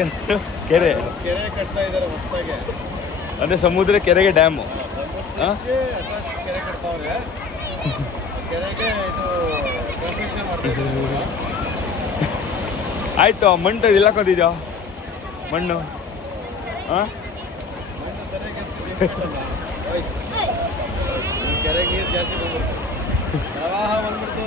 ಏನು ಕೆರೆ ಕೆರೆ ಕಟ್ತಾ ಇದ್ದಾರೆ ಹೊಸದಾಗೆ. ಅಂದರೆ ಸಮುದ್ರ ಕೆರೆಗೆ ಡ್ಯಾಮು. ಸಮುದ್ರಕ್ಕೆ attach ಕೆರೆ ಕಟ್ತಾವ್ರೆ. ಕೆರೆಗೆ ಇದು ಕನ್ಸ್ಟ್ರಕ್ಷನ್ ಮಾಡ್ತಾ ಇದ್ದಾರೆ. ಆಯಿತು ಮಣ್ಣು ಇಲ್ಲ ಕೊಟ್ಟಿದ್ಯೋ ಮಣ್ಣು ಹಾಂ ಮಣ್ಣು ಸರಿಯಾಗಿ ಕೆರೆಗೆ ನೀರು ಜಾಸ್ತಿ ಬಂದ್ಬಿಡ್ತು, ಪ್ರವಾಹ ಬಂದ್ಬಿಡ್ತು.